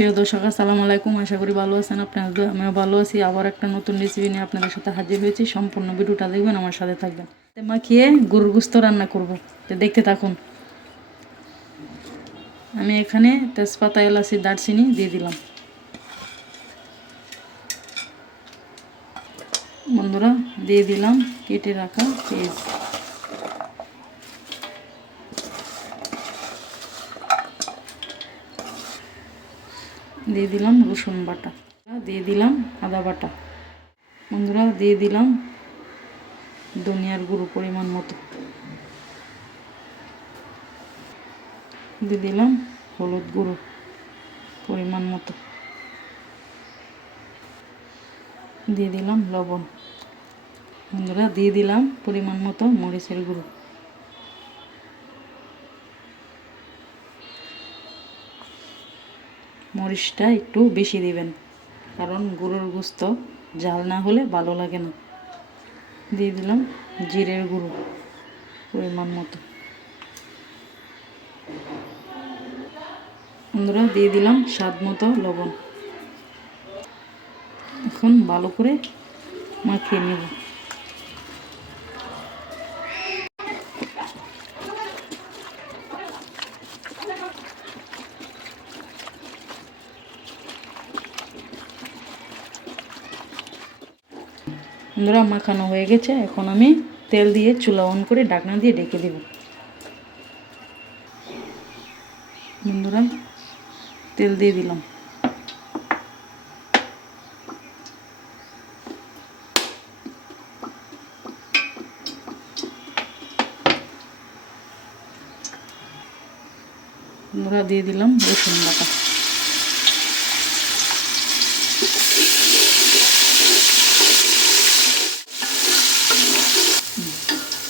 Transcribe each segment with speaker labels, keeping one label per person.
Speaker 1: প্রিয় দর্শক, আসসালামু আলাইকুম। আশা করি ভালো আছেন আপনাদের আমিও ভালো আছি। আবার একটা নতুন রেসিপি নিয়ে আপনাদের সাথে হাজির হয়েছি। সম্পূর্ণ ভিডিওটা দেখবেন, আমার সাথে থাকবেন। মাখিয়ে গরুর রান্না করব। তো দেখতে থাকুন। আমি এখানে তেজপাতা, এলাচি, দারচিনি দিয়ে দিলাম। বন্ধুরা, দিয়ে দিলাম কেটে রাখা পেঁয়াজ। দিয়ে দিলাম রসুন বাটা। দিয়ে দিলাম আদা বাটা। বন্ধুরা, দিয়ে দিলাম ধনিয়ার গুঁড়ো পরিমাণ মতো। দিয়ে দিলাম হলুদ গুঁড়ো পরিমাণ মতো। দিয়ে দিলাম লবণ। বন্ধুরা, দিয়ে দিলাম পরিমাণ মতো মরিচের গুঁড়ো। মরিচটা একটু বেশি দিবেন। কারণ গরুর গুস্ত জাল না হলে ভালো লাগে না। দিয়ে দিলাম জিরের গুঁড়ো পরিমাণ মতো। বন্ধুরা, দিয়ে দিলাম স্বাদ মতো লবণ। এখন ভালো করে মাখিয়ে নেব। বন্ধুরা মাখানো হয়ে গেছে। এখন আমি তেল দিয়ে চুলা অন করে ডাকনা দিয়ে ডেকে দেব। বন্ধুরা, তেল দিয়ে দিলাম। বন্ধুরা, দিয়ে দিলাম রসুন বাটা।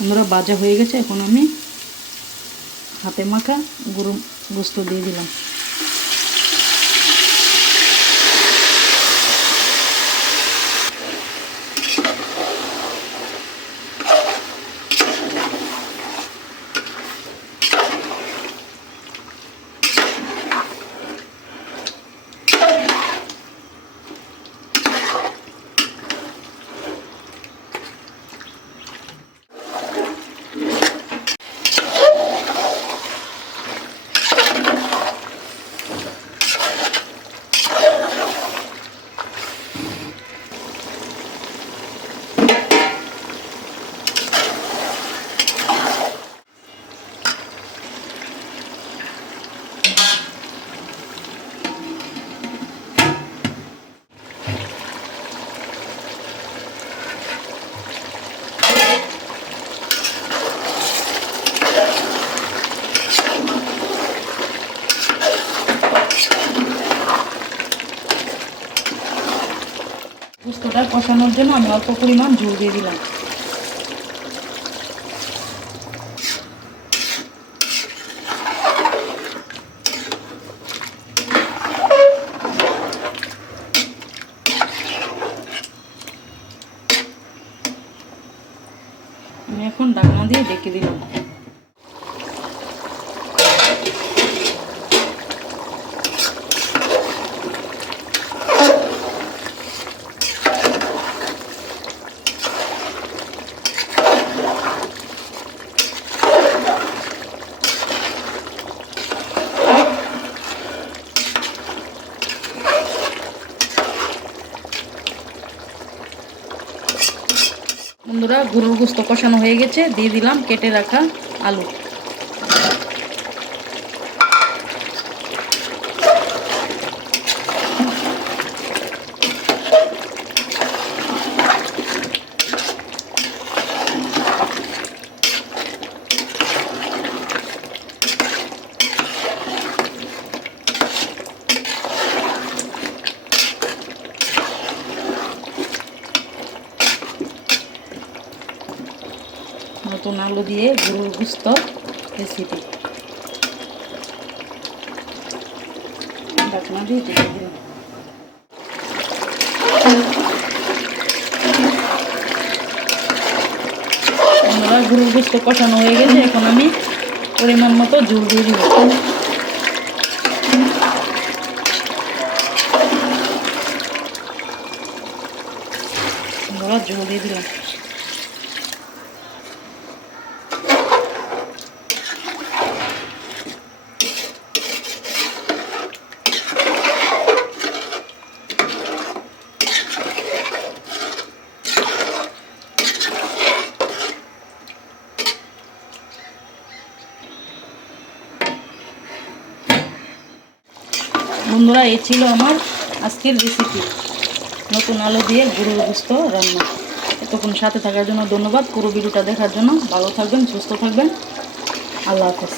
Speaker 1: বন্ধুরা বাজা হয়ে গেছে এখন আমি হাতে মাখা গরু গোস্ত দিয়ে দিলাম। পোস্তটা কষানোর জন্য আমি অল্প পরিমাণ ঝোল দিয়ে দিলাম। এখন ডাকনা দিয়ে ডেকে দিলাম। বন্ধুরা গুঁড়োর গুস্ত কষানো হয়ে গেছে দিয়ে দিলাম কেটে রাখা আলু। নতুন আলু দিয়ে গরুর গুস্ত রেসিপি ডাকনা দিয়ে ঢেকে দিলাম গরুর গুস্ত কষানো হয়ে গেছে। এখন আমি পরিমাণ মতো জল দিয়ে দিব। বন্ধুরা, জল দিয়ে দিলাম। বন্ধুরা, এ ছিল আমার আজকের রেসিপি নতুন আলো দিয়ে গরুর গুস্ত রান্না। এতক্ষণ সাথে থাকার জন্য ধন্যবাদ। পুরো ভিডিওটা দেখার জন্য ভালো থাকবেন, সুস্থ থাকবেন। আল্লাহ হাফেজ।